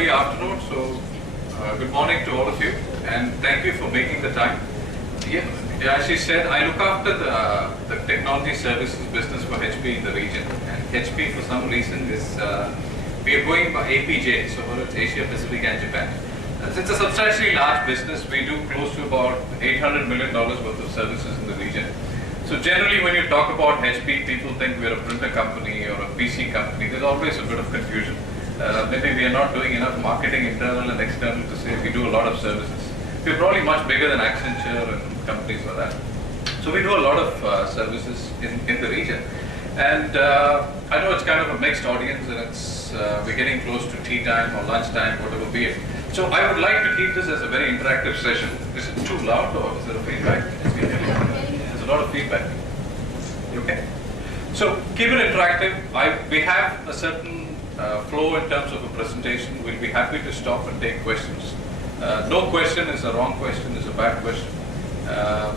early afternoon, so good morning to all of you, and thank you for making the time. Yeah, as she said, I look after the technology services business for HP in the region, and HP for some reason is we are going by APJ, so it's Asia Pacific and Japan. It's a substantially large business. We do close to about $800 million worth of services in the region. So generally when you talk about HP, people think we're a printer company or a PC company. There's always a bit of confusion. Maybe we are not doing enough marketing, internal and external, to say we do a lot of services. We're probably much bigger than Accenture and companies like that. So we do a lot of services in the region. And I know it's kind of a mixed audience, and it's we're getting close to tea time or lunch time, whatever be it. So I would like to keep this as a very interactive session. Is it too loud or is there a feedback? There's a lot of feedback. You okay? So keep it interactive. We have a certain flow in terms of a presentation. We'll be happy to stop and take questions. No question is a wrong question, is a bad question.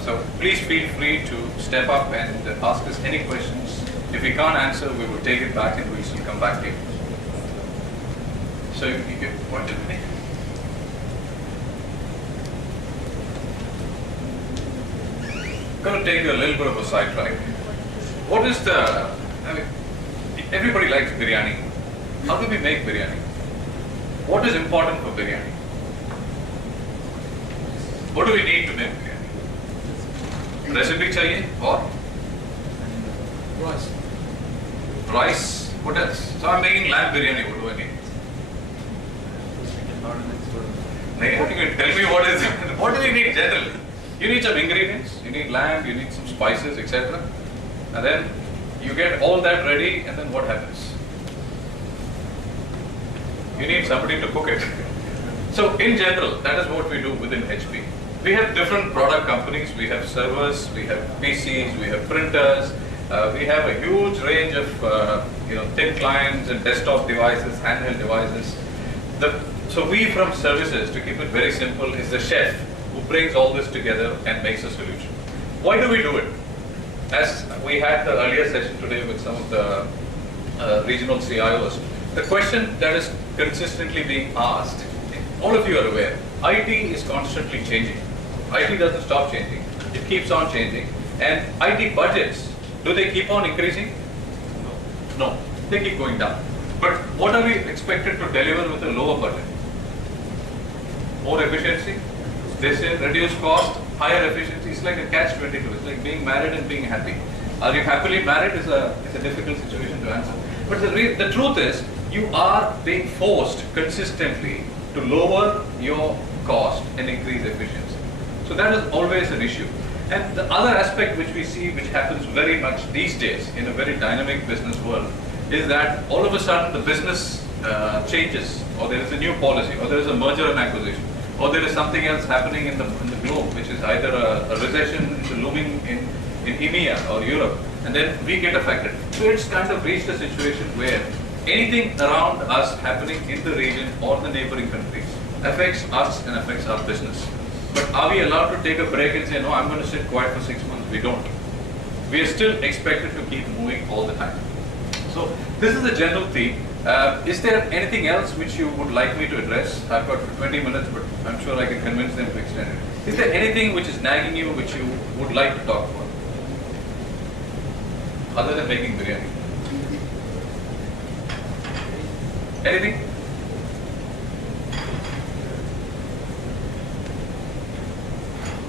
So please feel free to step up and ask us any questions. If we can't answer, we will take it back and we'll still come back to you. So you can point to me. I'm going to take you a little bit of a sidetrack. What is everybody likes biryani. How do we make biryani? What is important for biryani? What do we need to make biryani? Recipe chahiye or? Rice. Rice. What else? So I'm making lamb biryani. What do I need? You can tell me what is it. What do we need generally? You need some ingredients. You need lamb. You need some spices, etc. And then you get all that ready. And then what happens? You need somebody to cook it. So in general, that is what we do within HP. We have different product companies. We have servers. We have PCs. We have printers. We have a huge range of thin clients and desktop devices, handheld devices. So we from services, to keep it very simple, is the chef who brings all this together and makes a solution. Why do we do it? As we had the earlier session today with some of the regional CIOs, the question that is consistently being asked, all of you are aware, IT is constantly changing. IT doesn't stop changing. It keeps on changing. And IT budgets, do they keep on increasing? No, they keep going down. But what are we expected to deliver with a lower budget? More efficiency? They say reduce cost, higher efficiency. It's like a catch-22. It's like being married and being happy. Are you happily married is a difficult situation to answer. But the truth is, you are being forced consistently to lower your cost and increase efficiency. So that is always an issue. And the other aspect which we see, which happens very much these days in a very dynamic business world, is that all of a sudden the business changes, or there is a new policy, or there is a merger and acquisition, or there is something else happening in the globe, which is either a recession looming in EMEA or Europe, and then we get affected. So it's kind of reached a situation where anything around us happening in the region or the neighboring countries affects us and affects our business. But are we allowed to take a break and say, no, I'm going to sit quiet for 6 months? We don't. We are still expected to keep moving all the time. So this is the general theme. Is there anything else which you would like me to address? I've got 20 minutes, but I'm sure I can convince them to extend it. Is there anything which is nagging you which you would like to talk about? Other than making biryani? Anything?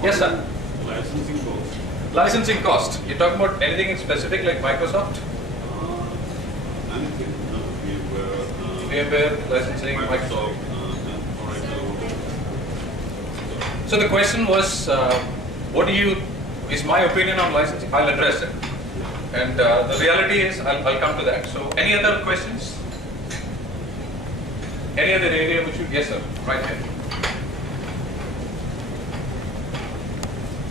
Yes, sir. Licensing cost. Licensing cost. You're talking about anything in specific like Microsoft? Anything. VMware, licensing, Microsoft, Oracle. So the question was, is my opinion on licensing? I'll address it. And the reality is, I'll come to that. So any other questions? Any other area which you, yes sir, right here.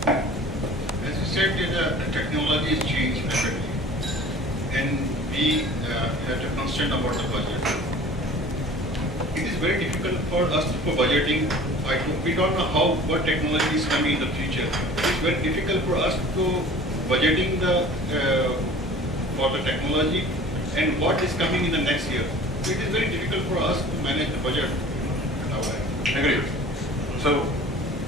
As you said, the technology is changed rapidly, and we have to concern about the budget. It is very difficult for us for budgeting. We don't know what technology is coming in the future. It is very difficult for us to budgeting for the technology and what is coming in the next year. So it is very difficult for us to manage the budget how I. Agreed. So,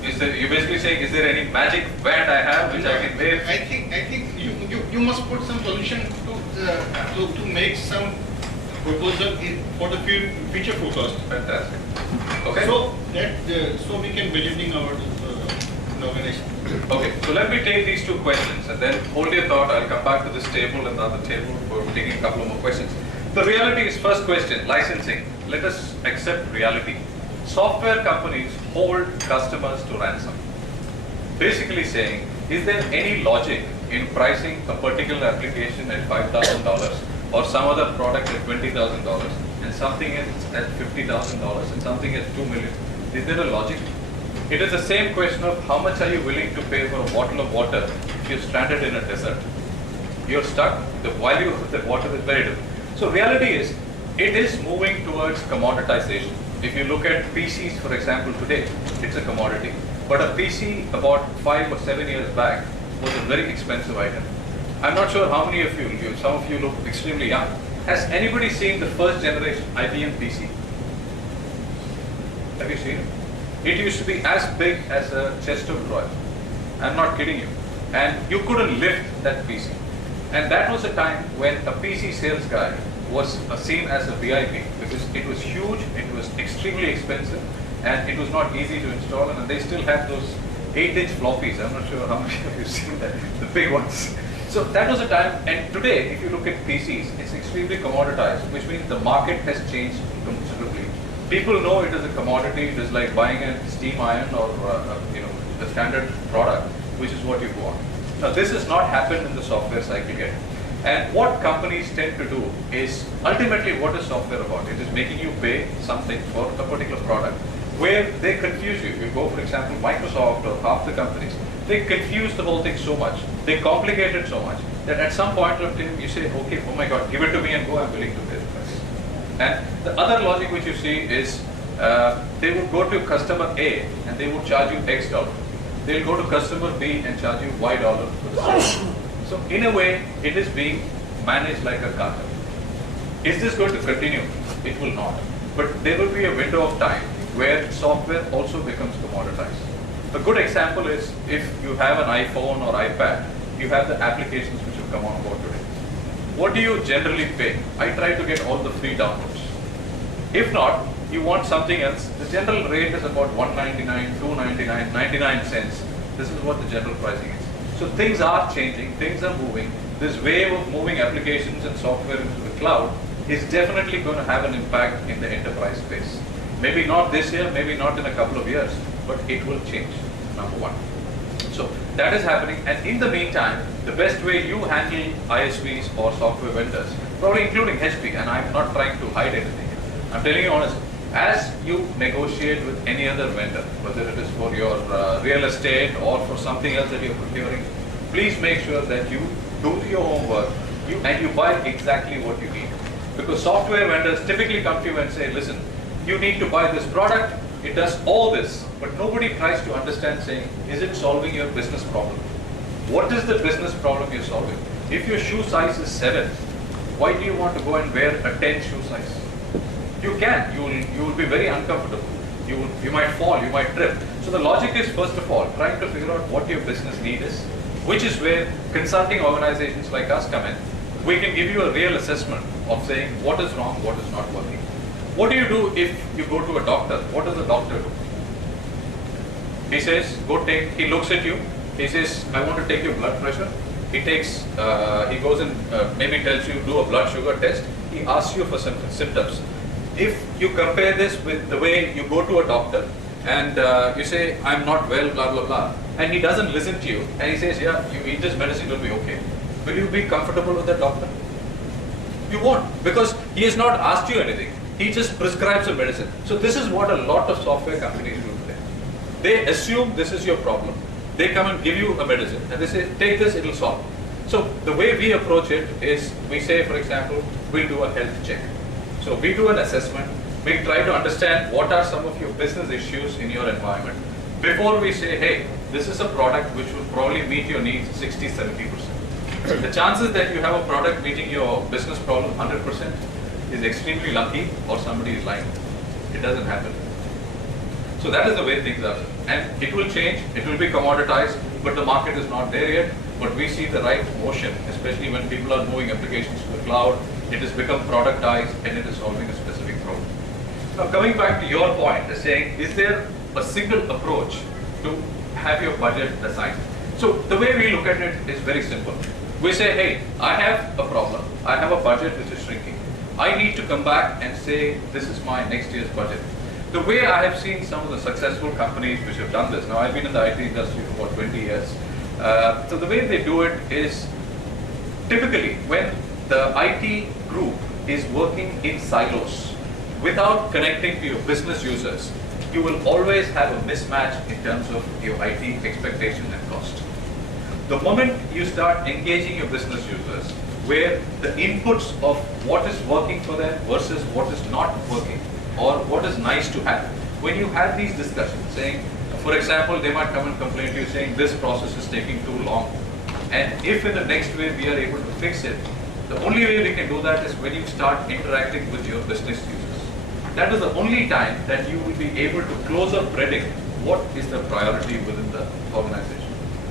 you're basically saying, is there any magic wand I have which I can wave? I think you must put some solution to make some proposal for the future forecast. Fantastic. Okay. So that so we can budgeting our organization. Okay, so let me take these two questions and then hold your thought. I'll come back to this table and other table for taking a couple of more questions. The reality is, first question, licensing. Let us accept reality. Software companies hold customers to ransom. Basically saying, is there any logic in pricing a particular application at $5,000 or some other product at $20,000 and something at $50,000 and something at $2 million? Is there a logic? It is the same question of how much are you willing to pay for a bottle of water if you're stranded in a desert. You're stuck, the value of the water is very different. So reality is, it is moving towards commoditization. If you look at PCs, for example, today, it's a commodity. But a PC about 5 or 7 years back was a very expensive item. I'm not sure how many of you, some of you look extremely young. Has anybody seen the first generation IBM PC? Have you seen it? It used to be as big as a chest of drawers. I'm not kidding you. And you couldn't lift that PC. And that was a time when a PC sales guy was seen as a VIP because it was huge, it was extremely expensive, and it was not easy to install. And they still have those 8-inch floppies. I'm not sure how many of you have seen that, the big ones. So that was a time, and today, if you look at PCs, it's extremely commoditized, which means the market has changed considerably. People know it is a commodity. It is like buying a steam iron or a standard product, which is what you go on. Now, this has not happened in the software cycle yet. And what companies tend to do is, ultimately, what is software about? It is making you pay something for a particular product, where they confuse you. You go, for example, Microsoft or half the companies, they confuse the whole thing so much, they complicate it so much, that at some point of time, you say, okay, oh my God, give it to me and go, I'm willing to pay the price. And the other logic which you see is, they would go to customer A and they would charge you X dollar. They'll go to customer B and charge you Y dollar for the same. So in a way, it is being managed like a cartel. Is this going to continue? It will not. But there will be a window of time where software also becomes commoditized. A good example is if you have an iPhone or iPad, you have the applications which have come on board today. What do you generally pay? I try to get all the free downloads. If not, you want something else, the general rate is about $1.99, $2.99, 99 cents. This is what the general pricing is. So things are changing, things are moving. This wave of moving applications and software into the cloud is definitely going to have an impact in the enterprise space. Maybe not this year, maybe not in a couple of years, but it will change, number one. So that is happening, and in the meantime, the best way you handle ISVs or software vendors, probably including HP, and I'm not trying to hide anything, I'm telling you honestly, as you negotiate with any other vendor, whether it is for your real estate or for something else that you're procuring, please make sure that you do your homework and you buy exactly what you need. Because software vendors typically come to you and say, listen, you need to buy this product, it does all this, but nobody tries to understand saying, is it solving your business problem? What is the business problem you're solving? If your shoe size is 7, why do you want to go and wear a 10 shoe size? You can, you will be very uncomfortable. You might fall, you might trip. So the logic is, first of all, trying to figure out what your business need is, which is where consulting organizations like us come in. We can give you a real assessment of saying what is wrong, what is not working. What do you do if you go to a doctor? What does the doctor do? He says, he looks at you, he says, I want to take your blood pressure. He goes and maybe tells you, do a blood sugar test. He asks you for some symptoms. If you compare this with the way you go to a doctor and you say, I'm not well, blah, blah, blah, and he doesn't listen to you, and he says, yeah, you eat this medicine, you'll be okay. Will you be comfortable with that doctor? You won't, because he has not asked you anything. He just prescribes a medicine. So this is what a lot of software companies do today. They assume this is your problem. They come and give you a medicine, and they say, take this, it'll solve. So the way we approach it is, we say, for example, we'll do a health check. So we do an assessment, we try to understand what are some of your business issues in your environment. Before we say, hey, this is a product which will probably meet your needs 60, 70%. The chances that you have a product meeting your business problem 100% is extremely lucky, or somebody is lying. It doesn't happen. So that is the way things are. And it will change, it will be commoditized, but the market is not there yet. But we see the right motion, especially when people are moving applications to the cloud. It has become productized and it is solving a specific problem. Now coming back to your point, saying, is there a single approach to have your budget assigned? So the way we look at it is very simple. We say, hey, I have a problem. I have a budget which is shrinking. I need to come back and say, this is my next year's budget. The way I have seen some of the successful companies which have done this, now I've been in the IT industry for about 20 years. So the way they do it is, typically when the IT group is working in silos without connecting to your business users, you will always have a mismatch in terms of your IT expectation and cost. The moment you start engaging your business users, where the inputs of what is working for them versus what is not working, or what is nice to have, when you have these discussions, saying, for example, they might come and complain to you saying this process is taking too long, and if in the next way we are able to fix it, the only way we can do that is when you start interacting with your business users. That is the only time that you will be able to close up predict what is the priority within the organization.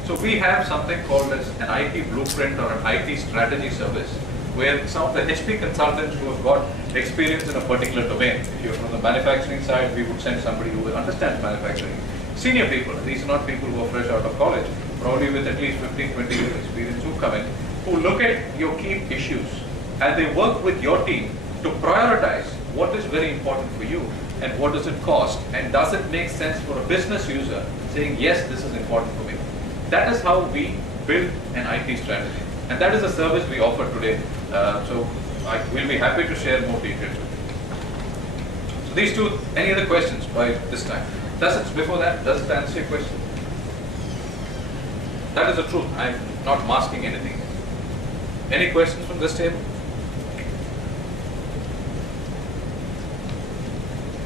So we have something called as an IT blueprint or an IT strategy service, where some of the HP consultants who have got experience in a particular domain, if you're from the manufacturing side, we would send somebody who understands manufacturing. Senior people, these are not people who are fresh out of college, probably with at least 15, 20 years experience who come in, who look at your key issues, and they work with your team to prioritize what is very important for you and what does it cost, and does it make sense for a business user saying, yes, this is important for me. That is how we build an IT strategy. And that is a service we offer today. So I will be happy to share more details with you. So these two, any other questions by this time? Before that, does it answer your question? That is the truth. I am not masking anything. Any questions from this table?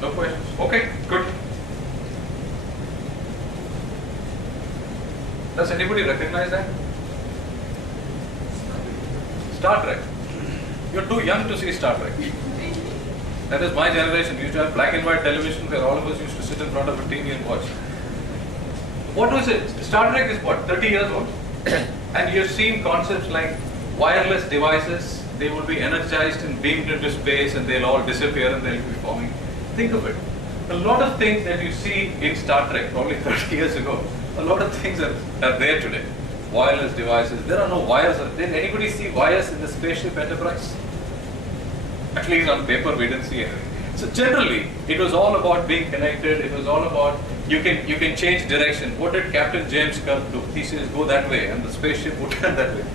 No questions? Okay, good. Does anybody recognize that? Star Trek. You're too young to see Star Trek. That is my generation. We used to have black and white television where all of us used to sit in front of a TV and watch. What was it? Star Trek is what, 30 years old? And you've seen concepts like wireless devices, they will be energized and beamed into space and they'll all disappear and they'll be forming. Think of it. A lot of things that you see in Star Trek, probably 30 years ago, a lot of things are there today. Wireless devices, there are no wires. Did anybody see wires in the Spaceship Enterprise? At least on paper we didn't see anything. So generally, it was all about being connected, it was all about, you can change direction. What did Captain James Kirk do? He says, go that way, and the spaceship would turn that way.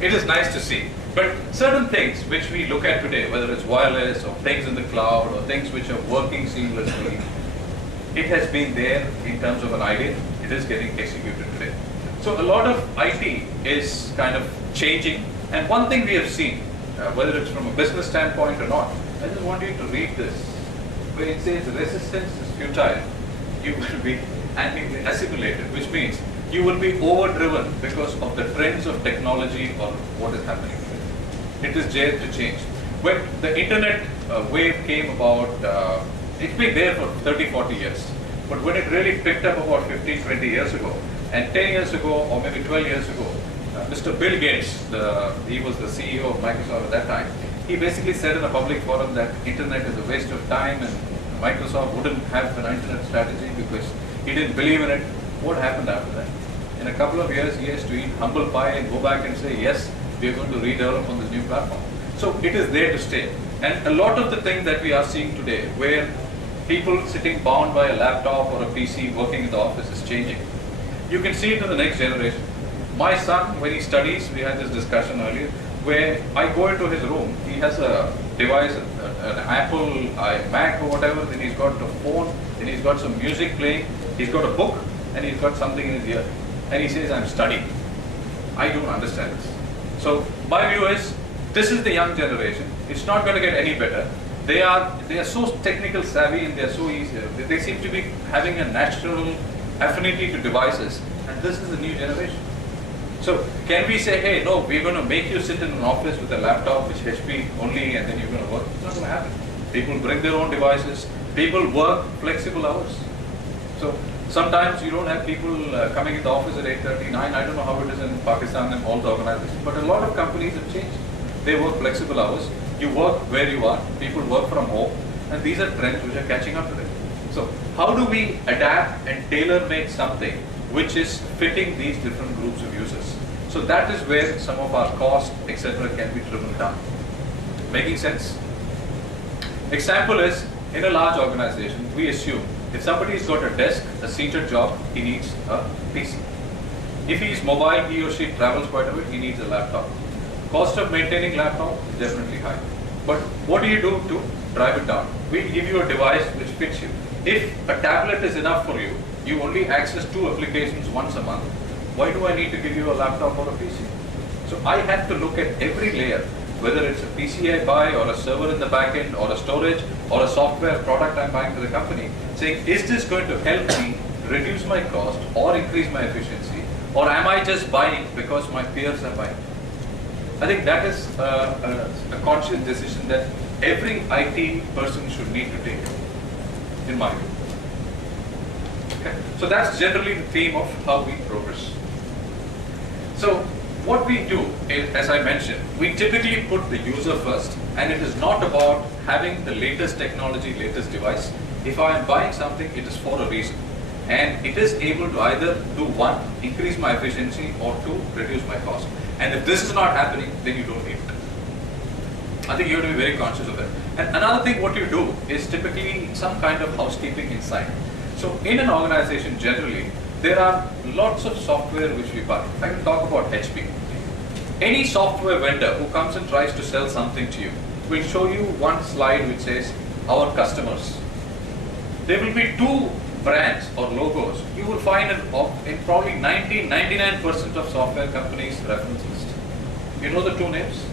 It is nice to see. But certain things which we look at today, whether it's wireless or things in the cloud or things which are working seamlessly, it has been there in terms of an idea. It is getting executed today. So a lot of IT is kind of changing. And one thing we have seen, whether it's from a business standpoint or not, I just want you to read this. Where it says resistance is futile, you will be assimilated, which means you will be overdriven because of the trends of technology or what is happening today. It is there to change. When the internet wave came about, it's been there for 30, 40 years. But when it really picked up about 15, 20 years ago, and 10 years ago, or maybe 12 years ago, Mr. Bill Gates, he was the CEO of Microsoft at that time, he basically said in a public forum that internet is a waste of time and Microsoft wouldn't have an internet strategy because he didn't believe in it. What happened after that? In a couple of years, he has to eat humble pie and go back and say, yes, we are going to redevelop on this new platform. So it is there to stay. And a lot of the things that we are seeing today, where people sitting bound by a laptop or a PC working in the office is changing. You can see it in the next generation. My son, when he studies, we had this discussion earlier, where I go into his room, he has a device, an Apple Mac or whatever, then he's got a phone, then he's got some music playing, he's got a book, and he's got something in his ear. And he says, I'm studying. I don't understand this. So my view is, this is the young generation. It's not going to get any better. They are so technical savvy and they're so easy. They seem to be having a natural affinity to devices, and this is the new generation. So can we say, hey, no, we're going to make you sit in an office with a laptop, which HP only, and then you're going to work? It's not going to happen. People bring their own devices. People work flexible hours. So sometimes you don't have people coming in the office at 8:30, 9. I don't know how it is in Pakistan and all the organizations, but a lot of companies have changed. They work flexible hours. You work where you are. People work from home, and these are trends which are catching up today. So how do we adapt and tailor-make something which is fitting these different groups of users? So that is where some of our cost, etc., can be driven down. Making sense? Example is, in a large organization, we assume if somebody's got a desk, a seated job, he needs a PC. If he is mobile, he or she travels quite a bit, he needs a laptop. Cost of maintaining laptop is definitely high. But what do you do to drive it down? We give you a device which fits you. If a tablet is enough for you, you only access 2 applications once a month. Why do I need to give you a laptop or a PC? So I have to look at every layer, whether it's a PC I buy or a server in the back end or a storage or a software product I'm buying to the company, saying, is this going to help me reduce my cost or increase my efficiency, or am I just buying because my peers are buying? I think that is a conscious decision that every IT person should need to take, in my view. Okay. So that's generally the theme of how we progress. So what we do is, as I mentioned, we typically put the user first, and it is not about having the latest technology, latest device. If I am buying something, it is for a reason. And it is able to either do one, increase my efficiency, or two, reduce my cost. And if this is not happening, then you don't need it. I think you have to be very conscious of that. And another thing what you do is typically some kind of housekeeping inside. So in an organization generally, there are lots of software which we buy. I can talk about HP. Any software vendor who comes and tries to sell something to you will show you one slide which says, our customers. There will be 2 brands or logos you will find in probably 99% of software companies' reference list. You know the 2 names?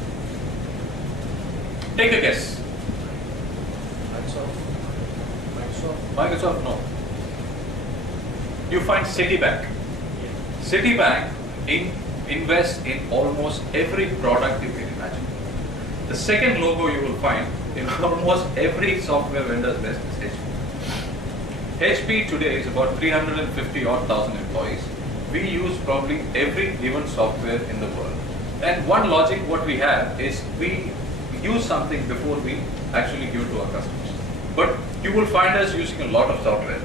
Take a guess. Microsoft, no. You find Citibank. Citibank invests in almost every product you can imagine. The second logo you will find in almost every software vendor's list is HP. HP today is about 350 odd thousand employees. We use probably every given software in the world. And one logic what we have is we use something before we actually give it to our customers. But you will find us using a lot of software.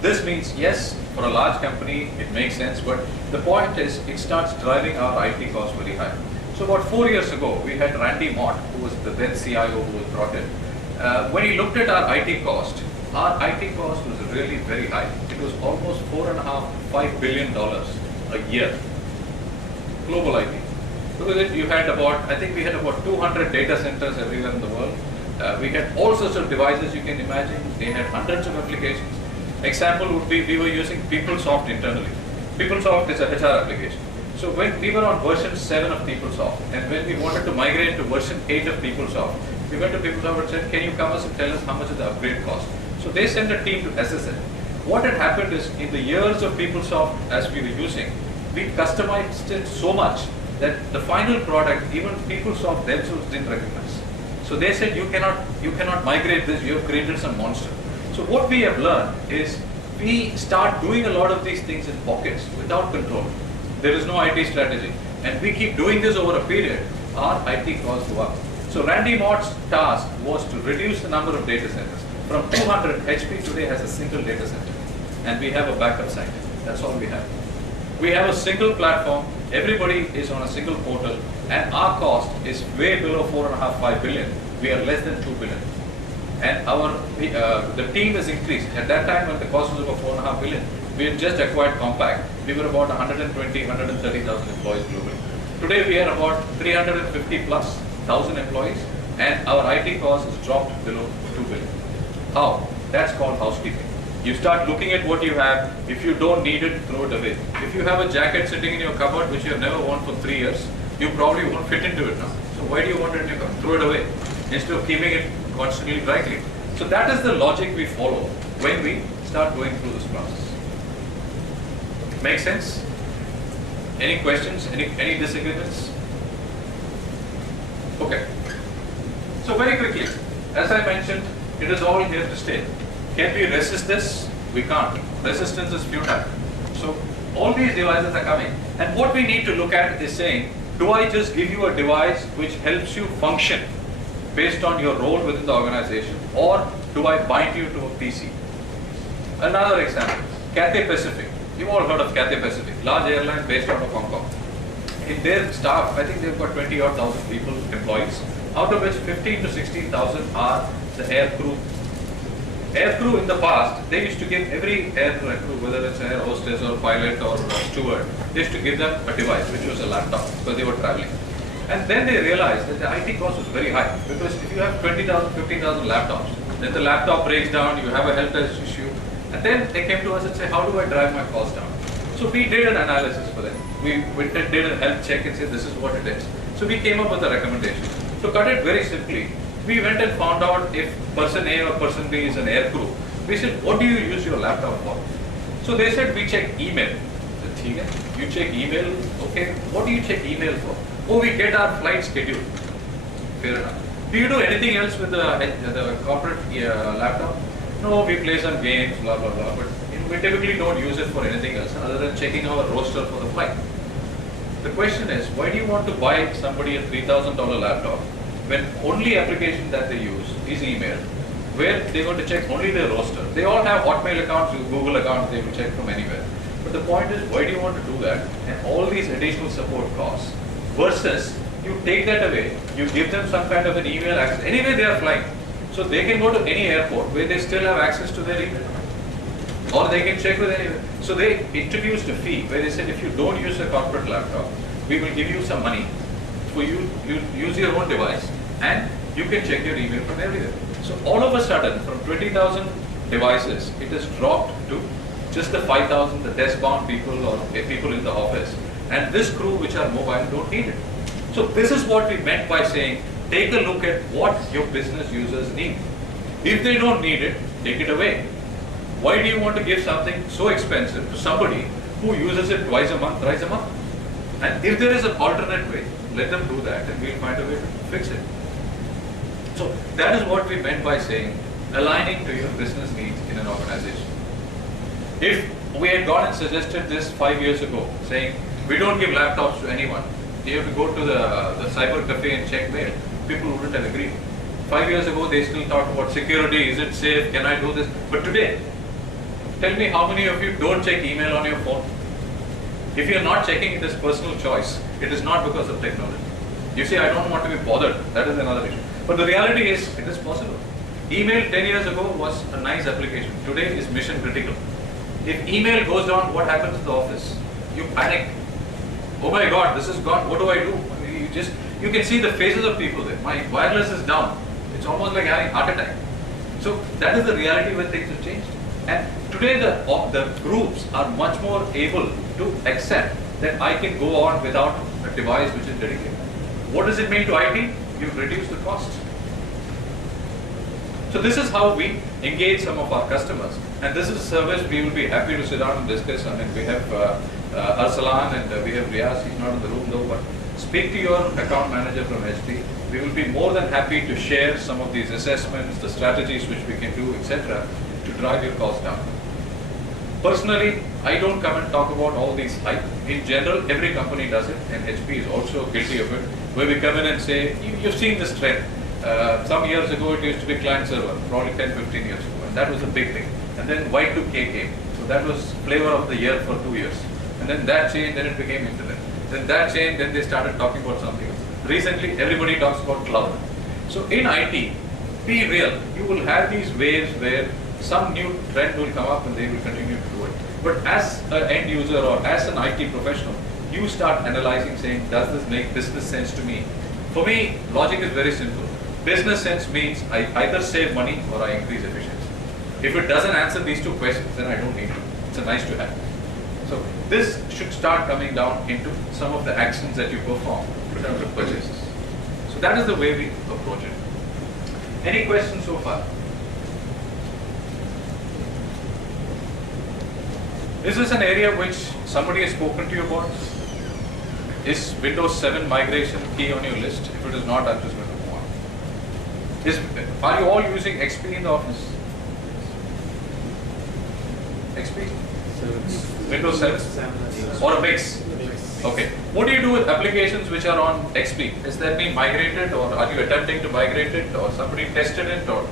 This means, yes, for a large company, it makes sense, but the point is, it starts driving our IT costs very high. So about 4 years ago, we had Randy Mott, who was the then CIO who was brought in. When he looked at our IT cost was really very high. It was almost $4.5 billion a year, global IT. Because you had about, I think we had about 200 data centers everywhere in the world. We had all sorts of devices you can imagine. They had hundreds of applications. Example would be, we were using PeopleSoft internally. PeopleSoft is a HR application. So when we were on version 7 of PeopleSoft, and when we wanted to migrate to version 8 of PeopleSoft, we went to PeopleSoft and said, can you come us and tell us how much is the upgrade cost? So they sent a team to assess it. What had happened is, in the years of PeopleSoft as we were using, we customized it so much that the final product, even PeopleSoft themselves didn't recognize. So they said, you cannot migrate this, you have created some monster. So what we have learned is, we start doing a lot of these things in pockets without control. There is no IT strategy. And we keep doing this over a period, our IT costs go up. So Randy Mott's task was to reduce the number of data centers. From 200, HP today has a single data center. And we have a backup site. That's all we have. We have a single platform, everybody is on a single portal, and our cost is way below 4.5 billion. We are less than 2 billion. And the team has increased. At that time when the cost was about 4.5 billion, we had just acquired Compaq. We were about 120, 130,000 employees globally. Today we are about 350 plus thousand employees, and our IT cost has dropped below 2 billion. How? That's called housekeeping. You start looking at what you have. If you don't need it, throw it away. If you have a jacket sitting in your cupboard which you have never worn for 3 years, you probably won't fit into it now. So why do you want it in your cupboard? Throw it away instead of keeping it constantly dry clean. So that is the logic we follow when we start going through this process. Make sense? Any questions? Any disagreements? Okay. So very quickly, as I mentioned, it is all here to stay. Can we resist this? We can't. Resistance is futile. So all these devices are coming. And what we need to look at is saying, do I just give you a device which helps you function based on your role within the organization, or do I bind you to a PC? Another example, Cathay Pacific. You've all heard of Cathay Pacific, large airline based out of Hong Kong. In their staff, I think they've got 20,000 people, employees, out of which 15 to 16,000 are the air crew. Air crew in the past, they used to give every air crew, whether it's an air hostess or pilot or steward, they used to give them a device, which was a laptop, because they were traveling. And then they realized that the IT cost was very high, because if you have 20,000, 15,000 laptops, then the laptop breaks down, you have a help desk issue, and then they came to us and said, how do I drive my cost down? So we did an analysis for them. We did a health check and said, this is what it is. So we came up with a recommendation. To cut it very simply, we went and found out if person A or person B is an air crew. We said, what do you use your laptop for? So they said, we check email. I said, you check email? Okay, what do you check email for? Oh, we get our flight schedule. Fair enough. Do you do anything else with the corporate laptop? No, we play some games, blah, blah, blah. But we typically don't use it for anything else other than checking our roster for the flight. The question is, why do you want to buy somebody a $3,000 laptop when only application that they use is email, where they're going to check only their roster? They all have Hotmail accounts, Google accounts, they will check from anywhere. But the point is, why do you want to do that? And all these additional support costs versus you take that away, you give them some kind of an email access. Anyway, they are flying. So they can go to any airport where they still have access to their email. Or they can check with anywhere. So they introduced a fee where they said, if you don't use a corporate laptop, we will give you some money for you use your own device and you can check your email from everywhere. So all of a sudden, from 20,000 devices, it has dropped to just the 5,000, the desk-bound people or people in the office. And this crew, which are mobile, don't need it. So this is what we meant by saying, take a look at what your business users need. If they don't need it, take it away. Why do you want to give something so expensive to somebody who uses it twice a month, thrice a month? And if there is an alternate way, let them do that and we'll find a way to fix it. So that is what we meant by saying, aligning to your business needs in an organization. If we had gone and suggested this 5 years ago, saying, we don't give laptops to anyone, you have to go to the cyber cafe and check mail, people wouldn't have agreed. 5 years ago, they still talked about security, is it safe, can I do this? But today, tell me how many of you don't check email on your phone? If you're not checking, it is personal choice. It is not because of technology. You say, I don't want to be bothered. That is another issue. But the reality is, it is possible. Email 10 years ago was a nice application. Today is mission critical. If email goes down, what happens in the office? You panic. Oh my God, this is gone. What do I do? You can see the faces of people there. My wireless is down. It's almost like having heart attack. So that is the reality where things have changed. And today the groups are much more able to accept that I can go on without a device which is dedicated. What does it mean to IT? You've reduced the costs. So this is how we engage some of our customers. And this is a service we will be happy to sit down and discuss. I mean, we have Arsalan and we have Riaz. He's not in the room though, but speak to your account manager from HP. We will be more than happy to share some of these assessments, the strategies which we can do, etc., to drive your costs down. Personally, I don't come and talk about all these hype. In general, every company does it, and HP is also guilty of it, where we come in and say, you've seen this trend. Some years ago, it used to be client server, probably 10, 15 years ago, and that was a big thing. And then Y2K came. So that was flavor of the year for 2 years. And then that changed, then it became internet. Then that changed, then they started talking about something else. Recently, everybody talks about cloud. So in IT, be real. You will have these waves where some new trend will come up and they will continue to do it. But as an end user or as an IT professional, you start analyzing, saying, does this make business sense to me? For me, logic is very simple. Business sense means I either save money or I increase efficiency. If it doesn't answer these two questions, then I don't need it. It's a nice to have. So this should start coming down into some of the actions that you perform in terms of purchases. So that is the way we approach it. Any questions so far? Is this an area which somebody has spoken to you about? Is Windows 7 migration key on your list? If it is not, I'm just going to move on. Are you all using XP in the office? XP? Windows 7? Or a mix? Okay. What do you do with applications which are on XP? Is that being migrated, or are you attempting to migrate it, or somebody tested it, or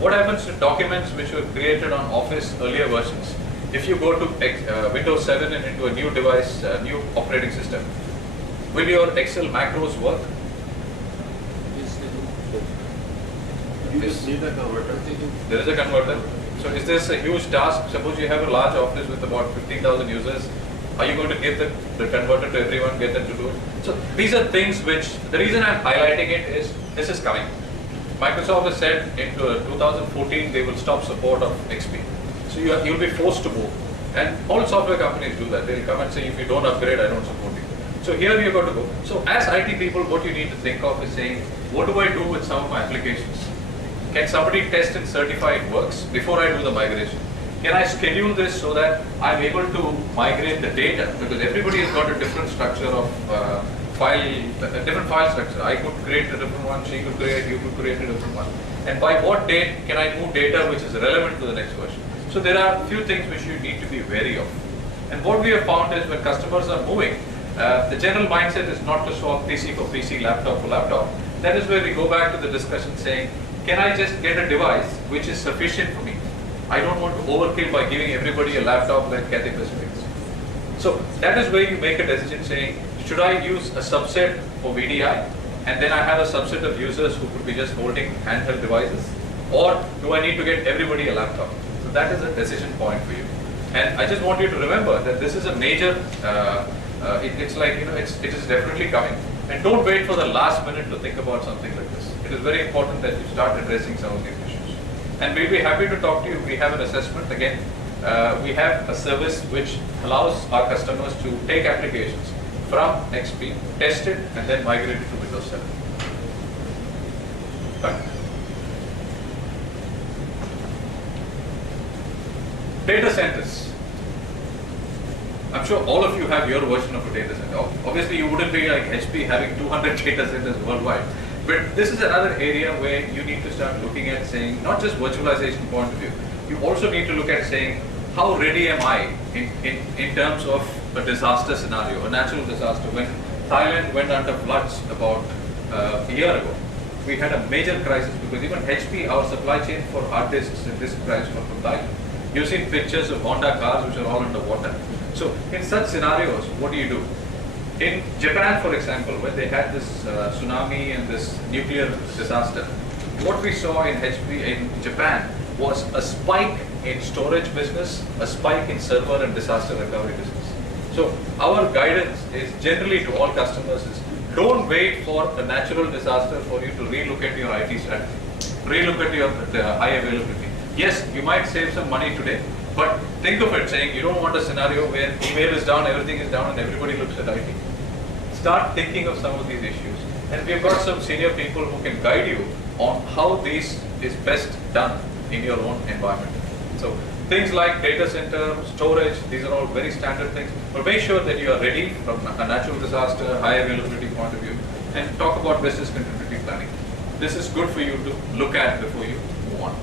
what happens to documents which were created on Office earlier versions? If you go to Windows 7 and into a new device, new operating system, will your Excel macros work? You just need a converter. There is a converter. So is this a huge task? Suppose you have a large office with about 15,000 users. Are you going to give the converter to everyone, get them to do it? So these are things which, the reason I'm highlighting it is, this is coming. Microsoft has said into 2014 they will stop support of XP. So you'll be forced to move. And all software companies do that. They'll come and say, if you don't upgrade, I don't support you. So here you've got to go. So as IT people, what you need to think of is saying, what do I do with some of my applications? Can somebody test and certify it works before I do the migration? Can I schedule this so that I'm able to migrate the data? Because everybody has got a different structure of different file structure. I could create a different one, she could create, you could create a different one. And by what date can I move data which is relevant to the next version? So there are a few things which you need to be wary of. And what we have found is when customers are moving, the general mindset is not to swap PC for PC, laptop for laptop. That is where we go back to the discussion saying, can I just get a device which is sufficient for me? I don't want to overkill by giving everybody a laptop like Cathay Pacific's. So that is where you make a decision saying, should I use a subset for VDI and then I have a subset of users who could be just holding handheld devices? Or do I need to get everybody a laptop? So that is a decision point for you. And I just want you to remember that this is a major, it's like, it is definitely coming. And don't wait for the last minute to think about something like this. It is very important that you start addressing some of these issues. And we'll be happy to talk to you. We have an assessment again. We have a service which allows our customers to take applications from XP, test it, and then migrate it to Windows 7. Fine. Data centers. I'm sure all of you have your version of a data center. Obviously, you wouldn't be like HP having 200 data centers worldwide. But this is another area where you need to start looking at saying, not just virtualization point of view, you also need to look at saying, how ready am I in terms of a disaster scenario, a natural disaster? When Thailand went under floods about a year ago, we had a major crisis because even HP, our supply chain for hard disks and disk drives were from Thailand. You've seen pictures of Honda cars which are all underwater. So in such scenarios, what do? In Japan, for example, when they had this tsunami and this nuclear disaster, what we saw in HP in Japan was a spike in storage business, a spike in server and disaster recovery business. So our guidance is generally to all customers is, don't wait for a natural disaster for you to relook at your IT strategy, relook at your high availability. Yes, you might save some money today, but think of it saying you don't want a scenario where email is down, everything is down, and everybody looks at IT. Start thinking of some of these issues. And we've got some senior people who can guide you on how this is best done in your own environment. So things like data center, storage, these are all very standard things. But make sure that you are ready from a natural disaster, high availability point of view, and talk about business continuity planning. This is good for you to look at before you move on.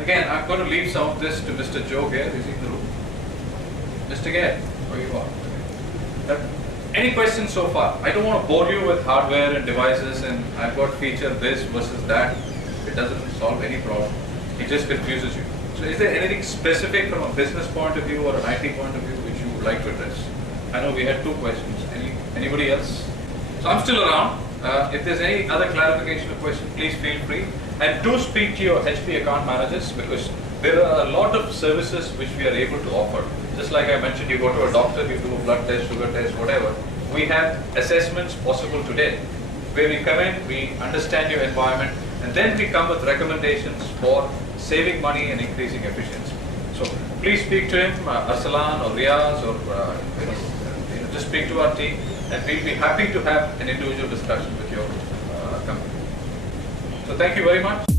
Again, I'm going to leave some of this to Mr. Joe Gare. Is he in the room? Mr. Gare, where you are? Any questions so far? I don't want to bore you with hardware and devices and I've got feature this versus that. It doesn't solve any problem. It just confuses you. So is there anything specific from a business point of view or an IT point of view which you would like to address? I know we had 2 questions. Anybody else? So I'm still around. If there's any other clarification or question, please feel free. And do speak to your HP account managers because there are a lot of services which we are able to offer. Just like I mentioned, you go to a doctor, you do a blood test, sugar test, whatever. We have assessments possible today where we come in, we understand your environment, and then we come with recommendations for saving money and increasing efficiency. So please speak to him, Arsalan or Riaz, or just speak to our team, and we'll be happy to have an individual discussion with your company. So thank you very much.